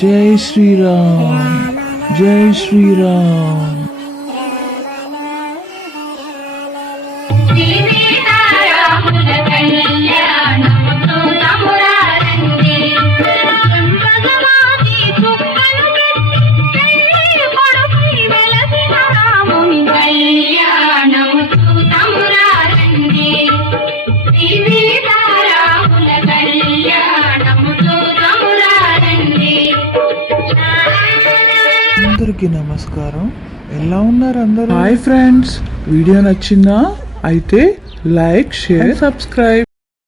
జై శ్రీరామ్, జై శ్రీరామ్. అందరికీ నమస్కారం. ఎలా ఉన్నారు అందరూ? హాయ్ ఫ్రెండ్స్, వీడియో నచ్చిందా? అయితే లైక్, షేర్, సబ్స్క్రైబ్.